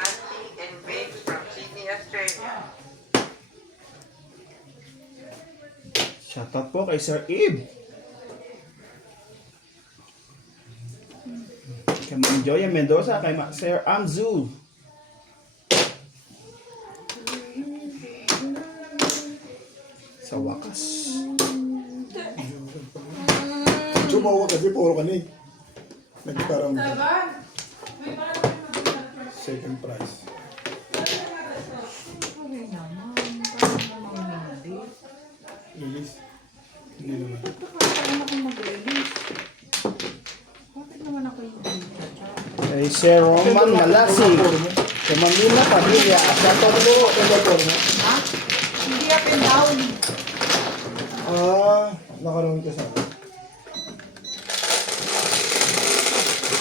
Angie and Babes from Sydney, Australia. Shoutout po kay Sir Ib. Kay Ma'am Joya Mendoza, kay Sir Amzu. Sa wakas. Sumawa kasi puro ka na eh. Nagparang second prize. Okay naman, parang namang hindi. Release. Hindi naman. Bakit ako mag-release? Bakit naman ako hindi? Kay Sir Roman Malasig. Kay Mamila Padilla. Shoutout po. Ha? Hindi up and down. Nakaroon ka sa akin.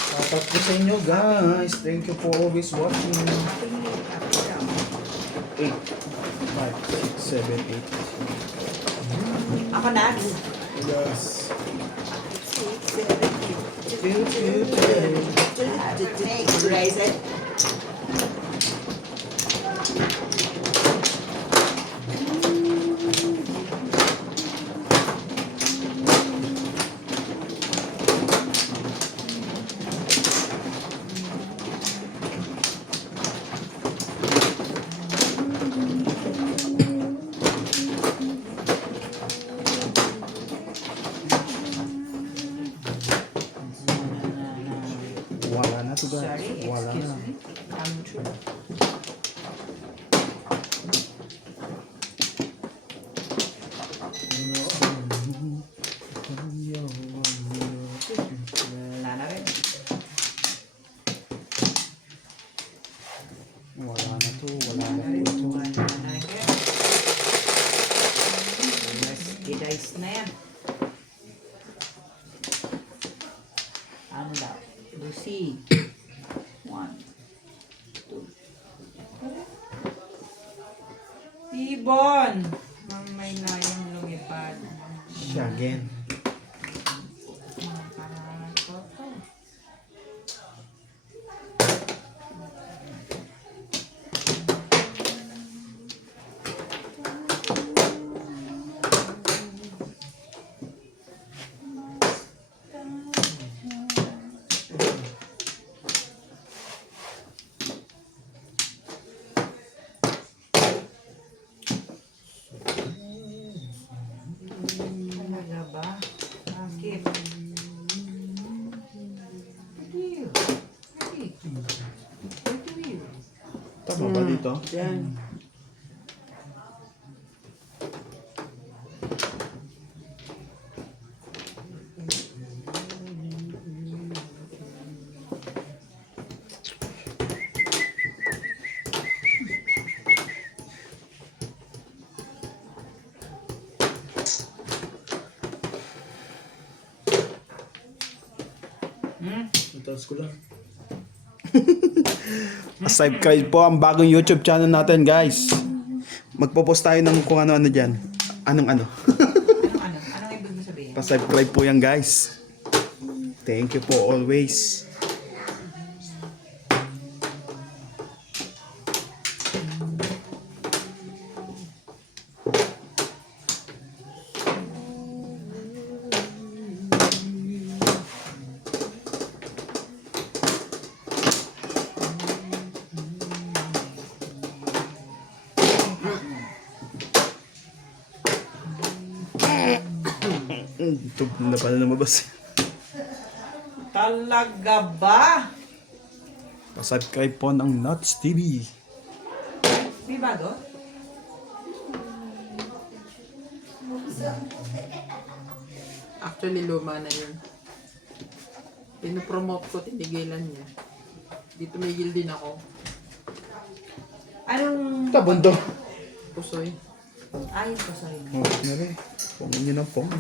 Shoutout po sa inyo, guys. Thank you for always watching. 8, 5, 6, 7, 8. Ako na. Yes. Raise it. Wala na to guys. Sorry, Wala excuse na. me. Wala na rin. Wala na to. Wala na Wala to. na rin. Yes, i-dice na yan. Ano daw? Lucy. 1, 2. Ibon! Mamay na yung lumipad. Siya again. Talaga ba? Bakit? Ew. Bakit? Ew. Tama ba dito? Yan. Itaas ko lang. Subscribe po ang bagong YouTube channel natin guys. Magpo-post tayo ng kung ano-ano dyan. Anong ano. Anong ibig mo sabihin? Pa-subscribe po yan guys. Thank you po always. Ito na pala lumabas. Talaga ba? Pa-subscribe po ng Nuts TV. May bago? Actually, luma na yun. Pinopromote ko, tinigilan niya. Di tumigil din ako. Anong... Tabondo. Pusoy. Ayun ko sa'yo. Oh, nari. Pongin nyo ng pong.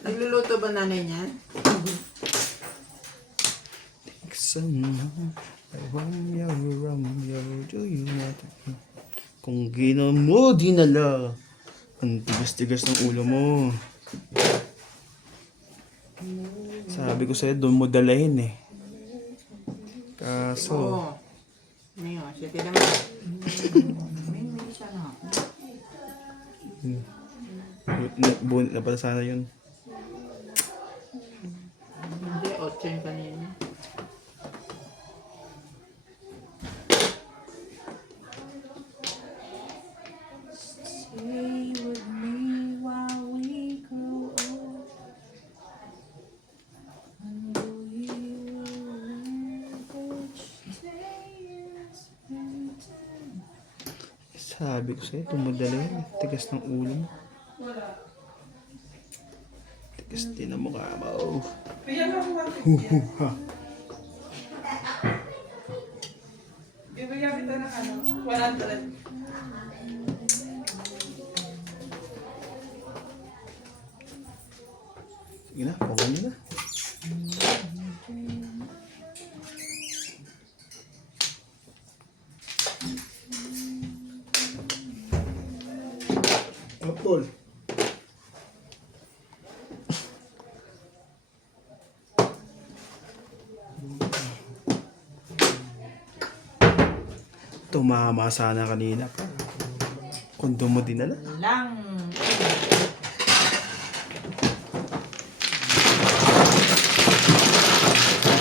Nagluluto ba nanay niya? Sana ay Romeo, do you not? Kung ginawa mo, dinala. Ang tigas-tigas ng ulo mo. Sabi ko sa'yo, doon mo dalahin eh. Kaso, Oo. Ngayon, sige naman. May siya na. bunit na pala sana yun. Hindi, 8 yung kanina. Stay with me while we grow old. And we will change winter. Sabi ko sa'yo, tumadala tigas ng ulo mo. Tigas din ang mukha mo. Bigyan mo ako Huhuha. Bibigyan kita ng 100. Sige na, pagod nyo na. Apple. Tumama sana kanina pa. Kondo mo dinala. Lang.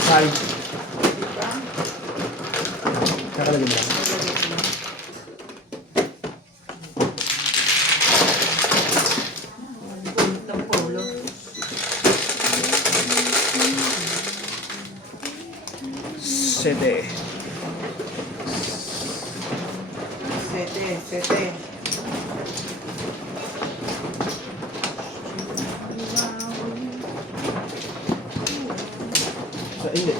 Sorry. Kakalagay mo lang. Pulot ng polo. Sete. Sete. Sa hindi.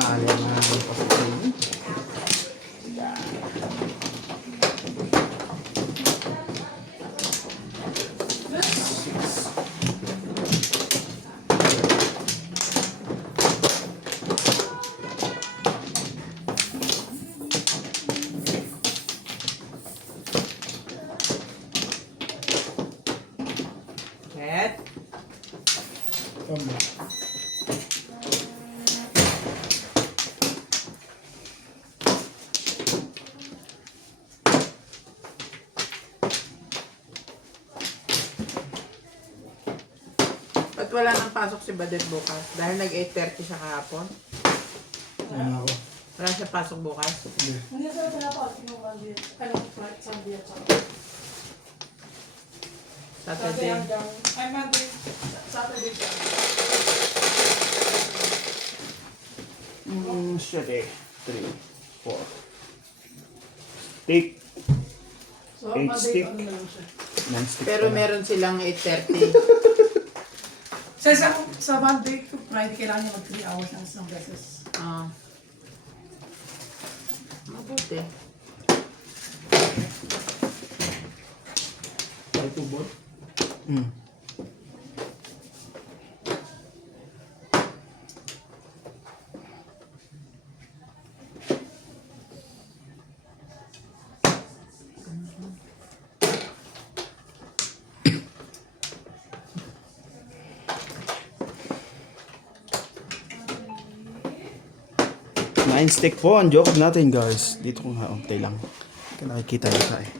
Alam na po. Set. Tama. Ba't wala nang pasok si Badet bukas? Dahil nag 8:30 siya kahapon. Ano ako? Wala siya pasok bukas. Hindi. Hindi sa pinapasok yung Monday. Ano, Friday, Sunday at saka. Saturday Saturday. hanggang, ay Monday, Saturday siya. Sete. 3, 4. Stick. So, Eight Monday, stick. ano na lang siya. Non-stick Pero pala. meron silang 8:30. Sa Monday to Friday, kailangan niya mag 3 hours ng isang beses. Ah. Mabuti. Ay, tubod. Mm. Nine stick po ang joke natin guys. Dito ko nga unti lang. Kaya nakikita nyo tayo.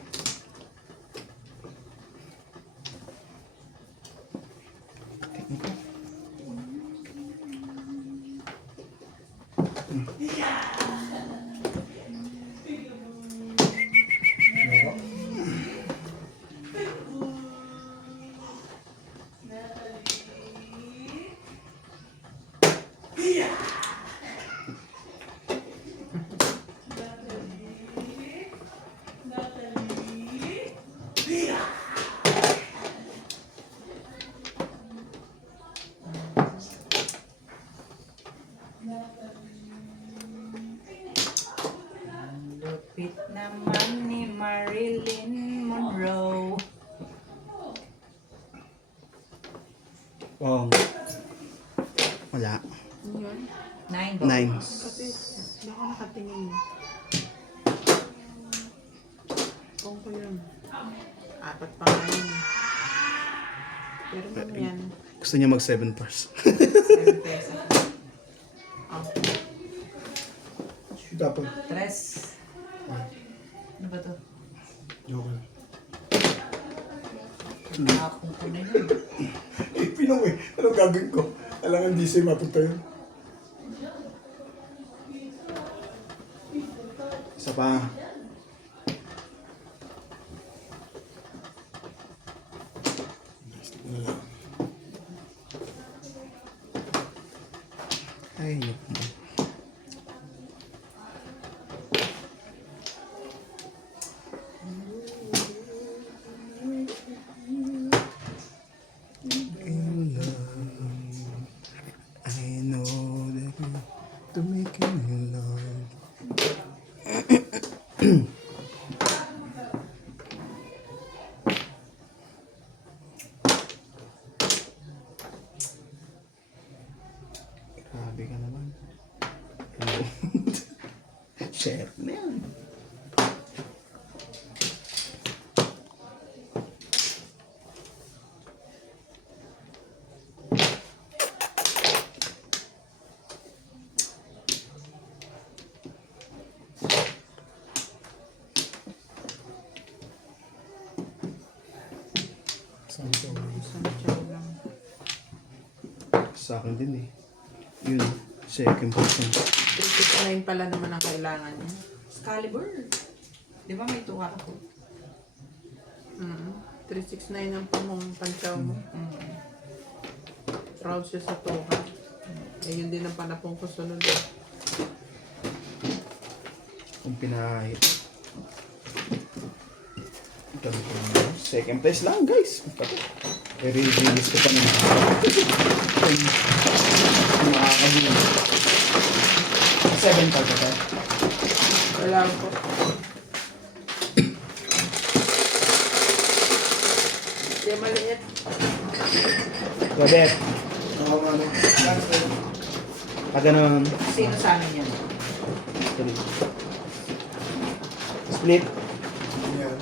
Lupit naman ni Marilyn Monroe. Oh. Wala. Ano yun? 9 Nine. Kasi, baka nakatingin. Kung ko yun. 4 pa nga yun. Pero man yan. Gusto niya mag 7 pairs. 7 pesos. Oh. Dapat. 3. Ano ba to? Joke lang. Nakakong ko na yun. Eh, pinong eh. Anong gagawin ko? Alangan di sa'yo mapunta yun. Isa pa. Ano lang. Ay, yun. I know that to make you love. Grabe ka naman. Hello. Share na yan. Saan ko? Isang chow lang. Sa akin din eh. Yun. Second portion. 369 pala naman ang kailangan niya. Excalibur. Di ba may tuwa ako? 369 ang pansyaw mo. Proud siya sa tuha. Eh, yun din ang panapong ko sunod. Kung pinahit. Ganito na. Second place lang, guys. I-release ko pa naman. Makakabili. 7 pa ba? Wala ko. Hindi maliit. Robert. Ako nga no. Pag ganun. Sino sa amin yan? Split. Yan.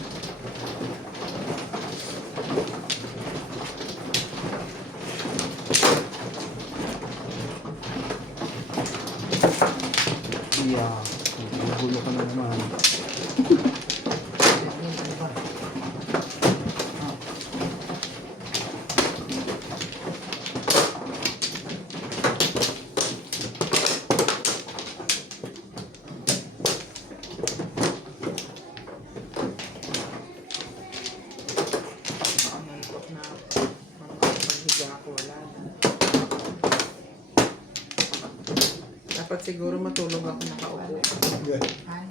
Yeah. Gulo ka na naman. Nantok na ako. Paghiga ako, wala na. Dapat siguro matulog ako nakaupo. Yan. Ay.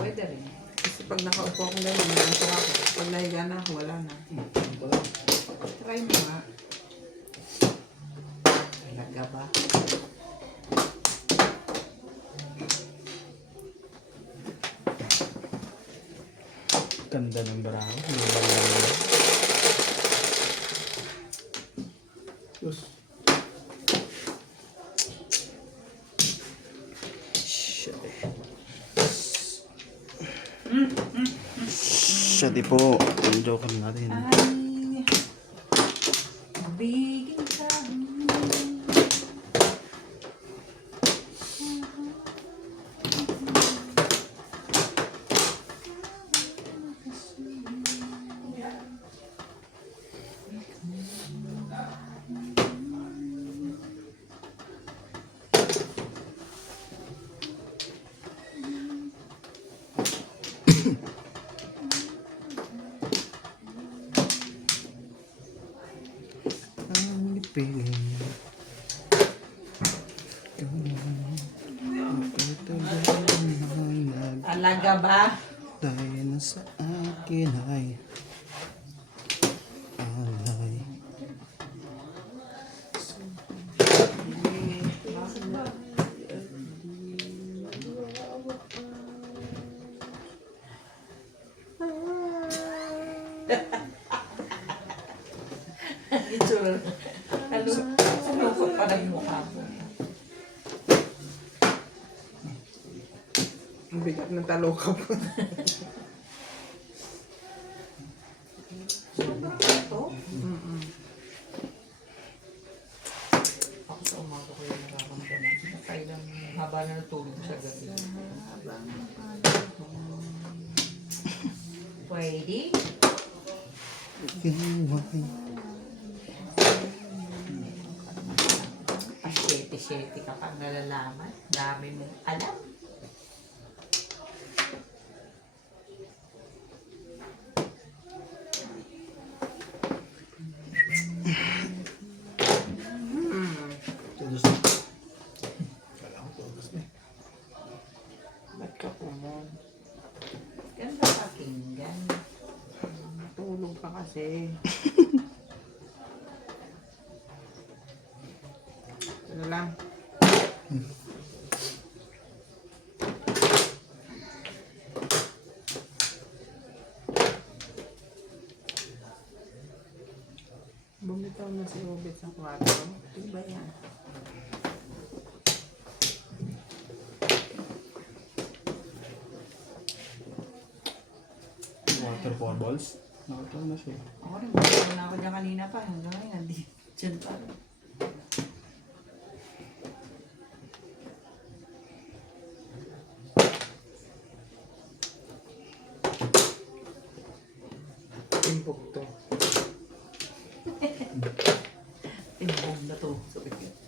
Pwede rin. Kasi pag nakaupo ako ngayon, nantok ako. Pag nahiga na ako, wala na. Try mo nga. Talaga ba? Ganda ng bravo. Yes. Shadi po. Ang joker natin. Ay. Bigin ka. Ang piling. Talaga ba? Dahil na sa akin ay alay. Itsura. Salukot pa lang yung mukha mo. Ang bigat ng taloka po. Ito? Ako sa umaga ko yung nararamdaman. Kailang haba na natulog sa gabi. Pwede? Pasyete-syete ka pang nalalaman. Dami mong alam. Todos na. Kala ko todos na. Ba't ka po mo? Ganda pakinggan. Tulog ka kasi. Ano lang? Bumitaw na si Ubit sa kwarto. Ano ba yan? Water for balls. Nakatawa na siya. Ako rin, gusto na ako dyan kanina pa. Hanggang ngayon, hindi. Diyan pa rin. Timbog to. Timbog na to. Sabi ko.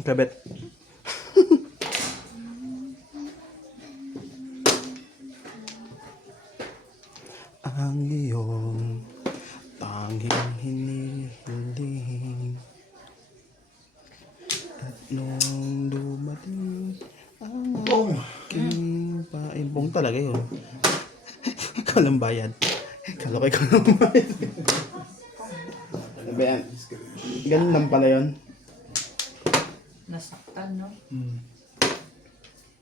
Kabet. Ang iyong tanging hinihiling at nung dumating ang Bong! aking paimbong talaga yun. Ikaw lang bayad. Kala ko ikaw lang bayad. Ano ba yan? Ganun lang pala yun. Nasaktan, no?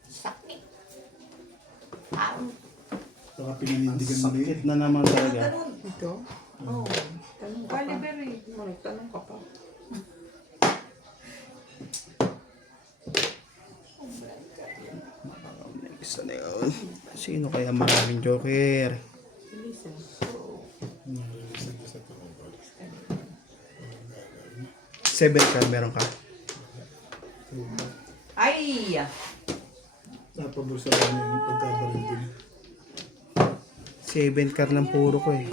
Sakit. Baka pinanindigan mo na yun. Sakit na naman talaga. Ito? Oo. Tanong ka pa. Caliber eh. Tanong ka pa. Next na yun. Sino kaya maraming joker? Listen. 7 card meron ka. Ay! Napabulsa ko na yung pagkabalin din. 7 card lang puro ko eh.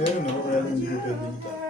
Meron ako, kaya lang hindi ko pwede nito.